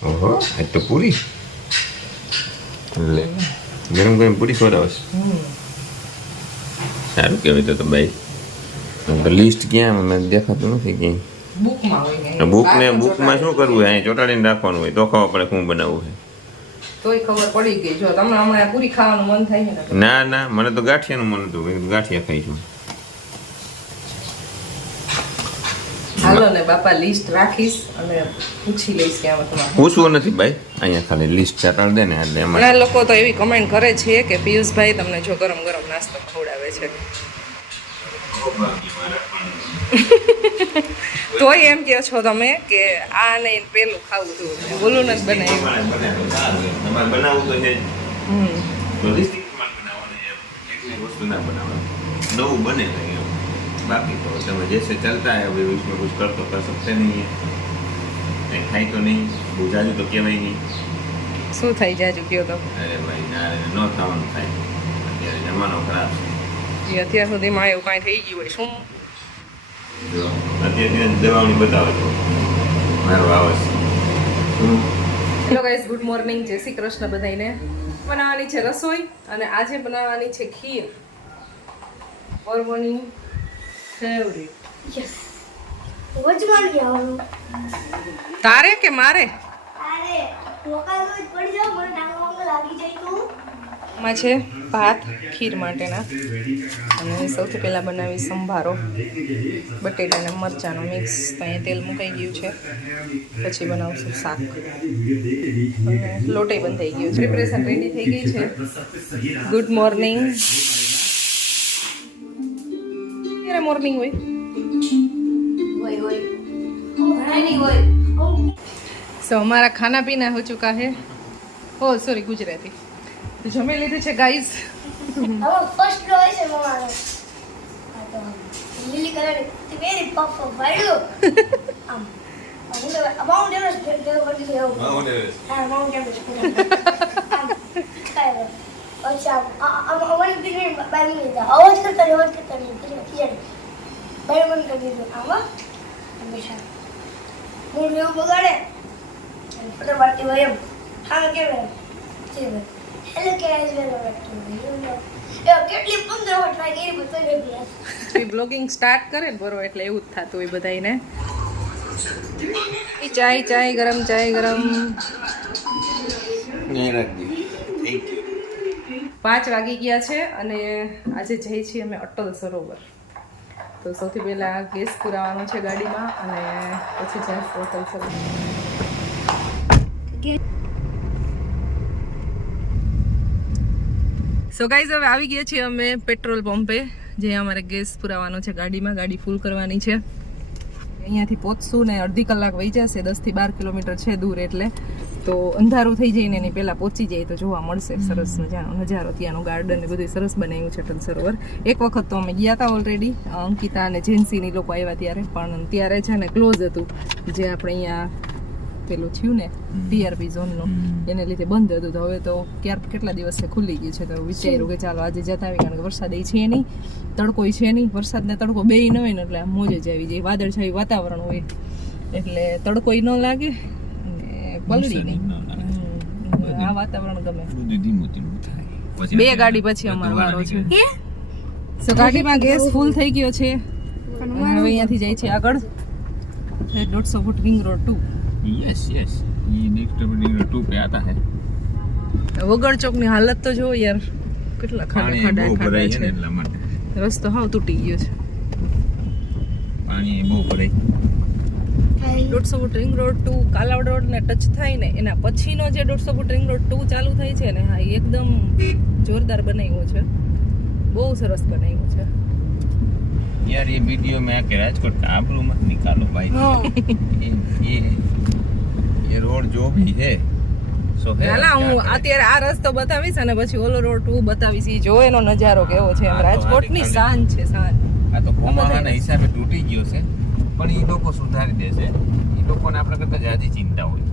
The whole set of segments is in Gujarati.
ઓહો આજ તો પૂરી લે ગરમ ગરમ પૂરી ખવડાવશ સારું કહેવાય તો તો ભાઈ લિસ્ટ ક્યાં મને દેખાતું નથી ક્યાંય બુક ને બુકમાં શું કરવું હોય અહીં ચોટાડીને રાખવાનું હોય તો ખબર પડે શું બનાવવું છે તોય ખબર પડી ગઈ જો તમને હમણાં પૂરી ખાવાનું મન થાય ને ના ના મને તો ગાંઠિયાનું મન હતું ગાંઠિયા ખાઈ ગાંઠિયા ને બાપા લિસ્ટ રાખીશ અને પૂછી લઈશ કે આમાં તમારે પૂછવું નથી ભાઈ. અહીંયા ખાલી લિસ્ટ ચાટાડ દે ને એટલે એમાં ઘણા લોકો તો એવી કમેન્ટ કરે છે કે પિયુષભાઈ તમને જો ગરમ ગરમ નાસ્તો ખવડાવે છે. તોય એમ કહો છો તમે કે આ નહીં પેલું ખાવું હતું બોલું નથી બનાવ્યું બનાવવું તો છે હમ. તો રિસ્ટ્રિક્ટમાં બનાવવાનું વસ્તુ ના બનાવવાનું. નવું બને बाकी तो चलो जैसे चलता है अभी उसमें कुछ कर तो कर सकते नहीं है खाई तो नहीं बुझाजू तो કહેવાય નહીં. શું થઈ જાજુ કયો તો? અરે ભાઈ ના નો થવાનું થાય. અત્યારે જમાનો ખરાબ છે. અત્યાર સુધીમાં એવું કાંઈ થઈ ગયું હોય શું? અત્યારે દવાની બતાવે તો મારો આવાજ. હેલો ગાઈઝ ગુડ મોર્નિંગ જય શ્રી કૃષ્ણ બધાને. બનાવવાની છે રસોઈ અને આજે બનાવવાની છે ખીર. મોર્નિંગ ફેવરિટ આવવાનું તારે કે મારે? અરે રોકાયેલો પડી જાવ મને ટાંગવામાં લાગી જાય તો. માં છે ભાત ખીર માટેના. અને સૌથી પહેલાં બનાવી સંભારો બટેટા અને મરચાંનો મિક્સ ત્યાં અહીંયા તેલ મુકાઈ ગયું છે. પછી બનાવશું શાક. અને લોટે બંધ થઈ ગયું. છે પ્રિપરેશન રેડી થઈ ગઈ છે. ગુડ મોર્નિંગ મોર્નિંગ હોય સો અમારા ખાના પીના હો ચુકા હે ઓ સોરી ગુજરાતી તો જમી લીધું છે ગાઈસ ફર્સ્ટ ફ્લોર છે મારો લીલી કલર વેરી પફ વાળો આમ માઉન્ટ એવરેસ્ટ ભેગો કરી દીધો માઉન્ટ એવરેસ્ટ હા માઉન્ટ એવરેસ્ટ અચ્છા અમારી બિલ બાય મિનિટ આવો જ કરતા રહેવા કરતા નહીં મને કરી દીધું. આમાં હંમેશા મૂળ એવું બગાડે. અને પતા વાતી હોય એમ. હા કેવું છે હેલો કેસ વેલ એ કેટલી પંદર વાર ટ્રાય કરી બધું બ્લોગિંગ સ્ટાર્ટ કરે ને બરો એટલે એવું જ થતું હોય બધાને ઈ ચાય ચાય ગરમ ચાય ગરમ. પાંચ વાગી ગયા છે અને આજે જઈ છીએ અમે અટલ સરોવર. તો સૌથી પહેલાં ગેસ પુરાવાનો છે ગાડીમાં અને પછી જઈશું અટલ છે સો ગાઈઝ હવે આવી ગયા છીએ અમે પેટ્રોલ પંપે, જે અમારે ગેસ પુરાવાનો છે ગાડીમાં. ગાડી ફૂલ કરવાની છે. અહીંયાથી પહોંચશું ને અડધી કલાક વહી જશે, દસથી બાર કિલોમીટર છે દૂર એટલે. તો અંધારું થઈ જાય ને એની પહેલાં પહોંચી જાય તો જોવા મળશે. સરસ મજાનો નજારો ત્યાંનું ગાર્ડન ને બધું સરસ બનાવ્યું છે અટલ સરોવર. એક વખત તો અમે ગયા હતા ઓલરેડી અંકિતા અને જેન્સીની લોકો આવ્યા ત્યારે પણ ત્યારે છે ને ક્લોઝ હતું. જે આપણે અહીંયા પેલું થયું ને ટીઆરપી ઝોનનું એને લીધે બંધ હતું. તો હવે તો ક્યાર કેટલા દિવસે ખુલી ગયું છે તો વિચાર્યું કે ચાલો આજે જતા આવી કારણ કે વરસાદ એ છે નહીં. તડકો છે નહીં. વરસાદને તડકો બે ન હોય ને એટલે મોજે જ આવી જાય. વાદળછાયું વાતાવરણ હોય. એટલે તડકોય ન લાગે. પલળી ગઈ આ બે ગાડી પછી અમારો વારો છે. ગાડીમાં ગેસ ફૂલ થઈ ગયો છે. અહીંયાથી જાય છે આગળ. દોઢસો foot ring road to yes yes ઈ હાલત તો જો યાર. કેટલા ખાડા ખાડા ખાડા છે રસ્તો હાવ તૂટી ગયો છે. પાણી બહુ ભરાય. દોઢસો foot ring road to Kalavad road ને ટચ થાય ને એના પછીનો જે દોઢસો ફૂટ રિંગ રોડ ટુ ચાલુ થાય છે ને હા એ એકદમ જોરદાર બનાવ્યો છે બહુ સરસ બનાવ્યો છે यार ये वीडियो में आके राजकोट का आबरू मत निकालो भाई ये ये ये रोड जो भी है सो है ના ના क्या હું करे? અત્યારે આ રસ્તો બતાવીશ અને પછી ઓલો રોડ ટુ બતાવીશ ઈ જો એનો નજારો કેવો છે એમ હા, તો રાજકોટની ખાલી- શાન છે શાન આ તો કોમાના હિસાબે તૂટી ગયો છે પણ એ લોકો સુધારી દેશે એ લોકોને આપણા કરતાં જાજી ચિંતા હોય.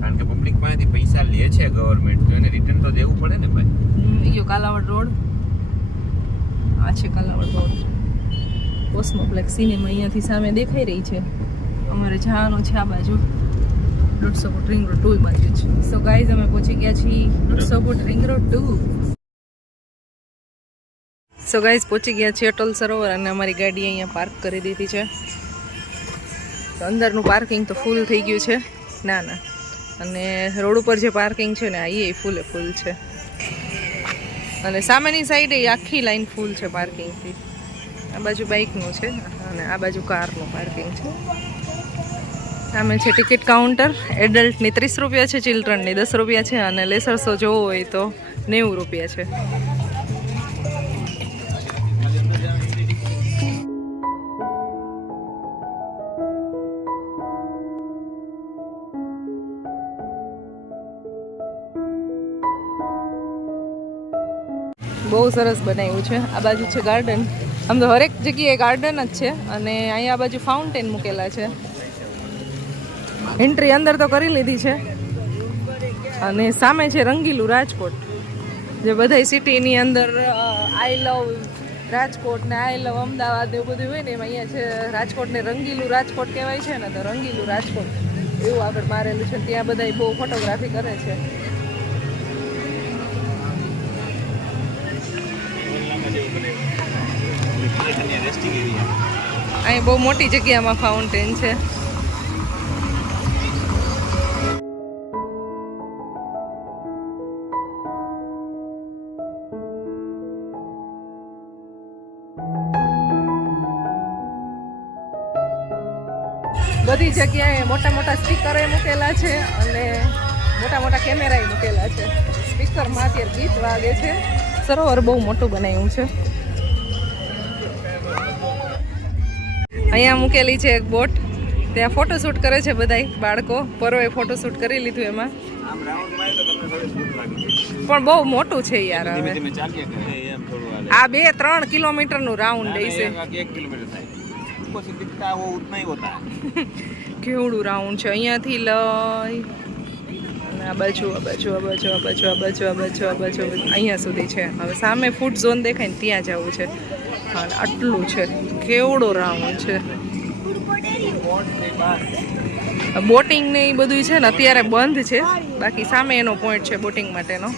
કારણ કે પબ્લિક પાસેથી પૈસા લે છે ગવર્મેન્ટ તો એને રિટર્ન તો દેવું પડે ને ભાઈ. હમ, કાલાવડ રોડ. આ છે કાલાવડ રોડ. કોસ્મોપ્લેક્સ સિનેમા અહીંયાથી સામે દેખાઈ રહી છે. અમારે જવાનું છે આ બાજુ. દોઢસો ફૂટ રિંગ રોડ ટુ બાજુ છે સો ગાઈઝ અમે પહોંચી ગયા છીએ દોઢસો foot ring road to so guys પહોંચી ગયા છીએ અટલ સરોવર અને અમારી ગાડી અહીંયા પાર્ક કરી દીધી છે. તો અંદરનું પાર્કિંગ તો ફૂલ થઈ ગયું છે. ના ના. અને રોડ ઉપર જે પાર્કિંગ છે ને એ ફૂલે ફૂલ છે. અને સામેની સાઈડે આખી લાઈન ફૂલ છે પાર્કિંગથી આ બાજુ બાઇકનું છે અને આ બાજુ કારનું પાર્કિંગ છે. સામે છે ટિકિટ કાઉન્ટર એડલ્ટની ત્રીસ રૂપિયા છે ચિલ્ડ્રનની દસ રૂપિયા છે અને લેસર શો જોવો હોય તો નેવું રૂપિયા છે. સરસ બનાવ્યું છે. આ બાજુ છે ગાર્ડન આમ તો હરેક જગ્યાએ ગાર્ડન જ છે અને અહીંયા આ બાજુ ફાઉન્ટેન મૂકેલા છે. એન્ટ્રી અંદર તો કરી લીધી છે. અને સામે છે રંગીલું રાજકોટ. જે બધા સિટીની અંદર આઈ લવ રાજકોટ ને આઈ લવ અમદાવાદ એવું બધું હોય ને એમાં અહીંયા છે રાજકોટને રંગીલું રાજકોટ કહેવાય છે ને તો રંગીલું રાજકોટ. એવું આગળ મારેલું છે ત્યાં બધા બહુ ફોટોગ્રાફી કરે છે. અહીં બહુ મોટી જગ્યામાં ફાઉન્ટેન છે. બધી જગ્યાએ મોટા મોટા સ્પીકરો મૂકેલા છે અને મોટા મોટા કેમેરા મૂકેલા છે. સ્પીકરમાં અત્યારે ગીત વાગે છે. સરોવર બહુ મોટું બનાવ્યું છે. અહીંયા મૂકેલી છે એક બોટ. ત્યાં ફોટોશૂટ કરે છે બધા બાળકો. પરોએ ફોટોશૂટ કરી લીધું એમાં. પણ બહુ મોટું છે યાર હવે. આ બે ત્રણ કિલોમીટરનું રાઉન્ડ છે કેવડું રાઉન્ડ છે. અહીંયાથી લઈ. આ આ બાજુ બાજુ આ બાજુ આ બાજુ આ બાજુ આ અહીંયા સુધી છે. હવે સામે ફૂડ ઝોન દેખાય ને ત્યાં જવું છે. આટલું છે. કેવડો રાઉન્ડ છે? બોટિંગ ને એ બધું છે ને અત્યારે બંધ છે. બાકી સામે એનો પોઈન્ટ છે બોટિંગ માટેનો.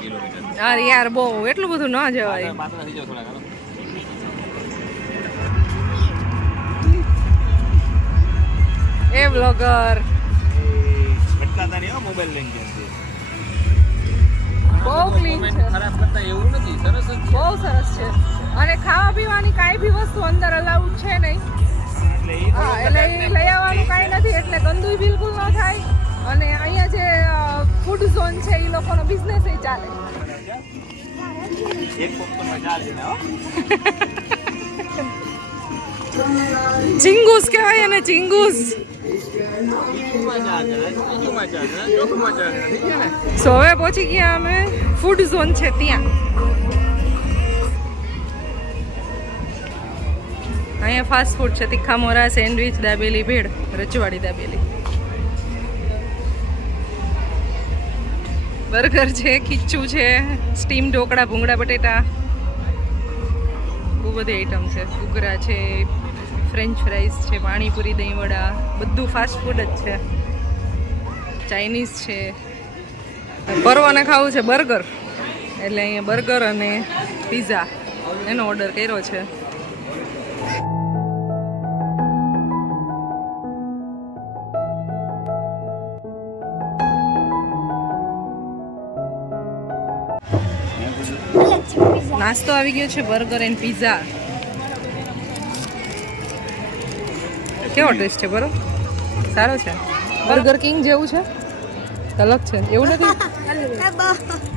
કિલોમીટર યાર, બહુ, એટલું બધું ના જવાય. એ બ્લોગર બહુ ક્લીન છે. ખરાબ કરતા એવું નથી સરસ બહુ સરસ છે. અને ખાવા પીવાની કાંઈ બી વસ્તુ અંદર અલાઉડ છે નહીં. એટલે હા એટલે એ લઈ આવવાનું કાંઈ નથી એટલે ગંદુ બિલકુલ ન થાય. અને અહીંયા જે ફૂડ ઝોન છે એ લોકોનો બિઝનેસ એ ચાલે. ચિંગુસ કહેવાય અને ચિંગુસ સો હવે પહોંચી ગયા અમે. ફૂડ ઝોન છે ત્યાં. અહીંયા ફાસ્ટ ફૂડ છે, તીખા મોરા સેન્ડવિચ દાબેલી, ભેળ, રજવાડી દાબેલી. બર્ગર છે, ખીચું છે સ્ટીમ ઢોકળા, ભૂંગળા, બટેટા. બહુ બધી આઈટમ છે. ઘૂઘરા છે ફ્રેન્ચ ફ્રાઈઝ છે, પાણીપુરી, દહીંવડા. બધું ફાસ્ટ ફૂડ જ છે. ચાઇનીઝ છે. પરવાને ખાવું છે, બર્ગર. એટલે અહીંયા બર્ગર અને પીઝા એનો ઓર્ડર કર્યો છે. નાસ્તો આવી ગયો છે, બર્ગર એન્ડ પીઝા કેવો ટેસ્ટ છે, બરો? સારો છે? બર્ગર કિંગ જેવું છે? અલગ છે. એવું નથી?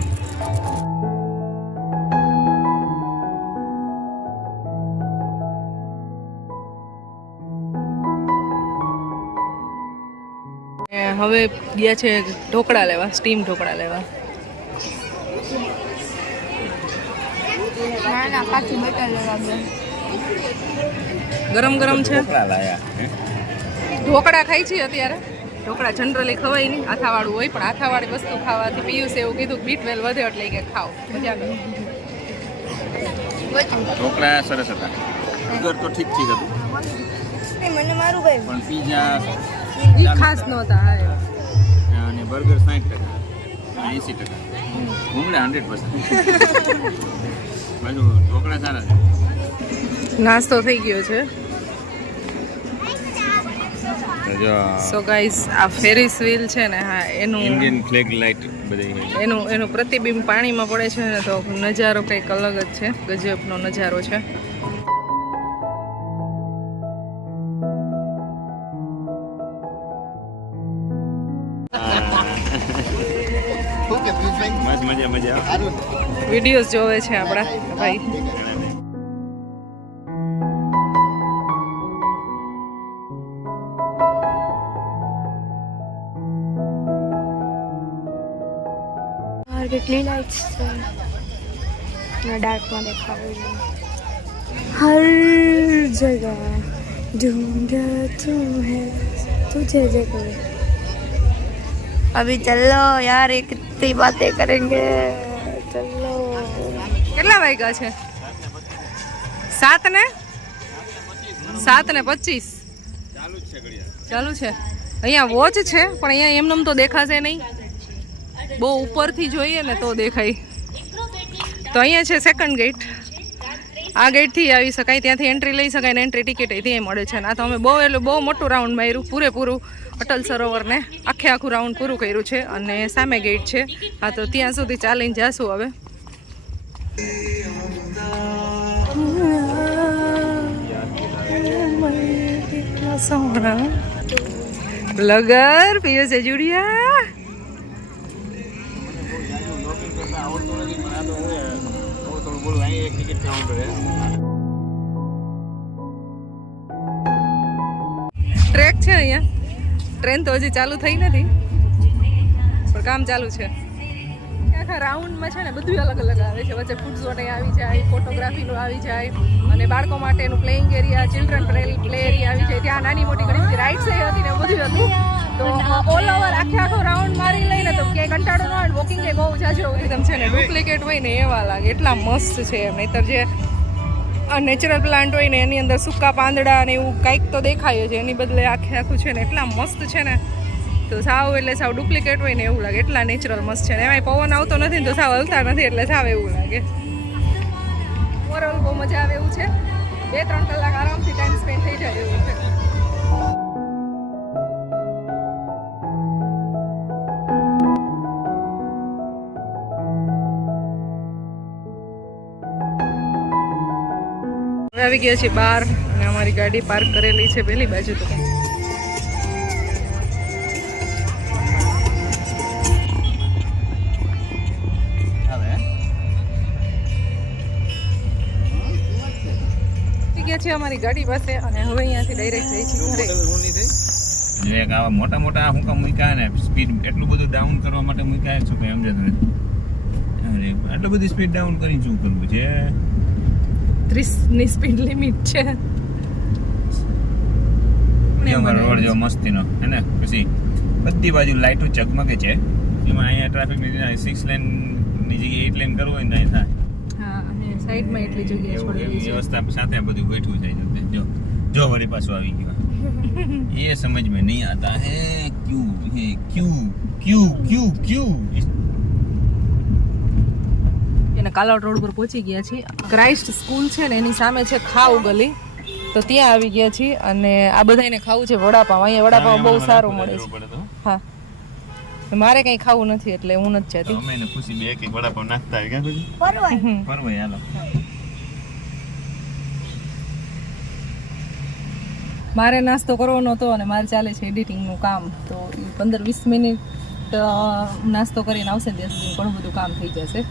હવે ગયા છે ઢોકળા લેવા સ્ટીમ ઢોકળા લેવા. ગરમ ગરમ છે? ઢોકળા લાયા હે? ઢોકળા ખાઈ છીએ અત્યારે? ઢોકળા જનરલી ખવાય નહીં આથાવાળું હોય પણ આથાવાળી વસ્તુ ખાવાથી પિયુષ એવું કીધું બીટ વેલ વધે એટલે કે ખાઓ મજા કરો. ઢોકળા સરસ હતા. તો ઠીક ઠીક હતું મને મારું ભાઈ પણ પીઝા ખાસ નહોતા હા. અને બર્ગર સાઠ ટકા એંસી ટકા. ભૂંગળા હંડ્રેડ પર્સન્ટ. બાજુ ઢોકળા સારા છે. નાસ્તો થઈ ગયો છે. સો ગાઈસ આ ફેરિસ વ્હીલ છે ને હા એનું ઇન્ડિયન ફ્લેગ લાઇટ બધી એનું એનું પ્રતિબિંબ પાણીમાં પડે છે ને તો નજારો કંઈક અલગ જ છે. ગજબનો નજારો છે. વિડીયોઝ જોવે છે આપણા ભાઈ કેટલી લાઇટ્સ છે ડાર્કમાં દેખાવે છે હર જગહ ઢૂંઢ તું હે તુજે જે કરે अभी चलो यार एक कितनी बातें करेंगे चलो કેટલા વાગ્યા છે સાત ને સાત ને પચીસ ચાલુ જ છે ઘડિયાળ ચાલુ છે અહીંયા વોચ છે પણ અહીંયા એમનેમ તો દેખાશે નહીં બહુ ઉપરથી જોઈએ ને તો દેખાય તો અહીંયા છે સેકન્ડ ગેટ આ ગેટથી આવી શકાય, ત્યાંથી એન્ટ્રી લઈ શકાય ને એન્ટ્રી ટિકિટ એ મળે છે. આ તો અમે બહુ એટલે બહુ મોટું રાઉન્ડ માર્યું, પૂરેપૂરું અટલ સરોવરને આખે આખું રાઉન્ડ પૂરું કર્યું છે અને સામે ગેટ છે. હા, તો ત્યાં સુધી ચાલીને જાશું હવે. લગર છે જુડિયા? ટ્રેક છે અહીંયા. ટ્રેન તો હજી ચાલુ થઈ નથી પણ કામ ચાલુ છે. આખા રાઉન્ડમાં છે ને બધું અલગ અલગ આવે છે. વચ્ચે ફૂડ ઝોન આવી જાય ફોટોગ્રાફીનું આવી જાય, અને બાળકો માટેનું playing area children play area આવી જાય. ત્યાં નાની મોટી ઘણી બધી રાઇડ્સ હતી ને બધું હતું. તો ઓલ ઓવર આખે આખો રાઉન્ડ મારી લઈને તો ક્યાંય કંટાળો ન આવે વોકિંગ એ બહુ જાજો એકદમ છે ને ડુપ્લિકેટ હોય ને એવા લાગે. એટલા મસ્ત છે. એમ નહીતર જે આ નેચરલ પ્લાન્ટ હોય ને, એની અંદર સૂકા પાંદડા ને એવું કંઈક તો દેખાય છે એની બદલે આખે આખું છે ને, એટલા મસ્ત છે ને. તો સાવ એટલે સાવ ડુપ્લિકેટ હોય ને એવું લાગે. એટલા નેચરલ મસ્ત છે ને. એમાંય પવન આવતો નથી ને તો સાવ હલતા નથી એટલે સાવ એવું લાગે. ઓવરઓલ બહુ મજા આવે એવું છે. બે ત્રણ કલાક આરામથી ટાઈમ સ્પેન્ડ થઈ જાય એવું છે. આવી ગયા છીએ બહાર અને અમારી ગાડી પાર્ક કરેલી છે પેલી બાજુ તો. આવી ગયા અમારી ગાડી પાસે અને હવે અહીંયાથી ડાયરેક્ટ જઈ છીએ ઘરે. એક આવા મોટા મોટા આ કામ મૂક્યા ને સ્પીડ એટલું બધું ડાઉન કરવા માટે મૂક્યા છું કે સમજતું નથી અરે આટલું બધી સ્પીડ ડાઉન કરી શું કરવું છે? ત્રીસની સ્પીડ લિમિટ છે. અમારો રોડ જો. મસ્તીનો હે ને? પછી બધી બાજુ લાઇટો ચગમગે છે. એમાં અહીંયા ટ્રાફિકની સિક્સ લેનની જગ્યાએ એટ લેન કરવું હોય ને થાય. હા સાઈડમાં એટલી જગ્યા છોડેલી છે. વ્યવસ્થા સાથે આ બધું ગોઠવું જાય જતે જો જો વળી પાછું આવી ગયો. એ સમજ મે નહીં આતા. હે ક્યુ હે ક્યુ ક્યુ ક્યુ ક્યુ. એને કાલાવડ રોડ પર પહોંચી ગયા છીએ. ક્રાઇસ્ટ સ્કૂલ છે ને એની સામે છે ખાઉ ગલી. તો ત્યાં આવી ગયા છીએ અને આ બધાને ખાવું છે વડાપાવ. અહીંયા વડાપાવ બહુ સારો મળે છે. હા. મારે કંઈ ખાવું નથી એટલે હું નથી જતી. અમે ખુશી બે એક એક વડાપાવ નાખતા ક્યાં સુધી? પરવાય પરવાય હાલો. મારે નાસ્તો કરવાનો હતો અને મારે ચાલે છે એડિટિંગનું કામ. તો પંદર વીસ મિનિટ નાસ્તો કરીને આવશે ત્યાં સુધી ઘણું બધું કામ થઈ જશે.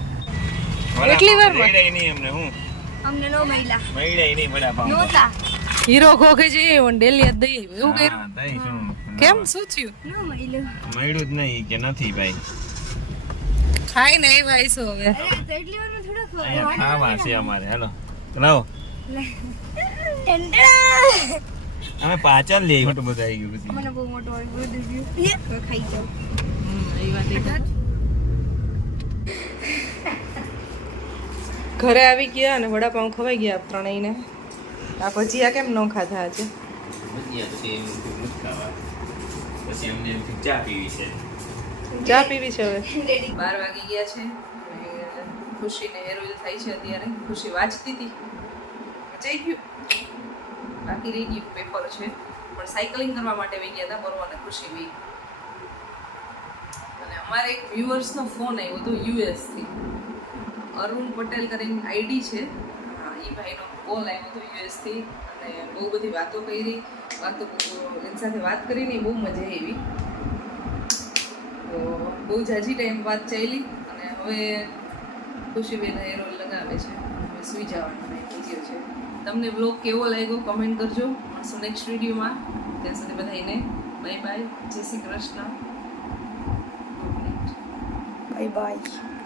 એટલી વાર અમને હું? અમને નો મહિલા મળ્યા નહીં વડાપાવ હીરો ઘોઘે જઈએ એવું ડેલી જ દઈએ એવું કર્યું? કેમ? શું થયું? મળ્યું જ નહીં કે નથી ભાઈ. ખાઈ નહીં ભાઈ શું હવે ખાવા છે અમારે. હેલો. લાવો. અમે પાછળ લઈ મોટું બધું આવી ગયું પછી મને બહુ મોટો આવી બધું ગયું ખાઈ જાઉં. ઘરે આવી ગયા અને વડાપાઉં ખવાઈ ગયા ત્રણેયને. આ ભજીયા કેમ ન ખાધા આજે ભજીયા છે એમ નથી ખાવા પછી એમને એમ ચા પીવી છે. ચા પીવી છે હવે? બાર વાગી ગયા છે. ખુશીને હેર ઓઇલ થાય છે અત્યારે. ખુશી વાંચતી હતી. જઈ ગયું. બાકી રહી ગયું પેપર છે. પણ સાયકલિંગ કરવા માટે વહી ગયા હતા બરોબર ખુશી વહી અને અમારે એક વ્યુઅર્સનો ફોન આવ્યો હતો યુએસથી અરુણ પટેલ કરીને આઈડી છે. એ ભાઈનો કોલ આવ્યો હતો યુએસથી અને બહુ બધી વાતો કરી. વાતો એની સાથે વાત કરીને બહુ મજા આવી. તો બહુ જાજી ટાઈમ વાત ચાલી અને હવે ખુશીબેન એ રોલ લગાવે છે. હવે સુઈ જવાનો થઈ ગયો છે. તમને બ્લોગ કેવો લાગ્યો કમેન્ટ કરજો. મળશું નેક્સ્ટ વિડીયોમાં ત્યાં સુધી બધાને બાય બાય જય શ્રી કૃષ્ણ. Bye bye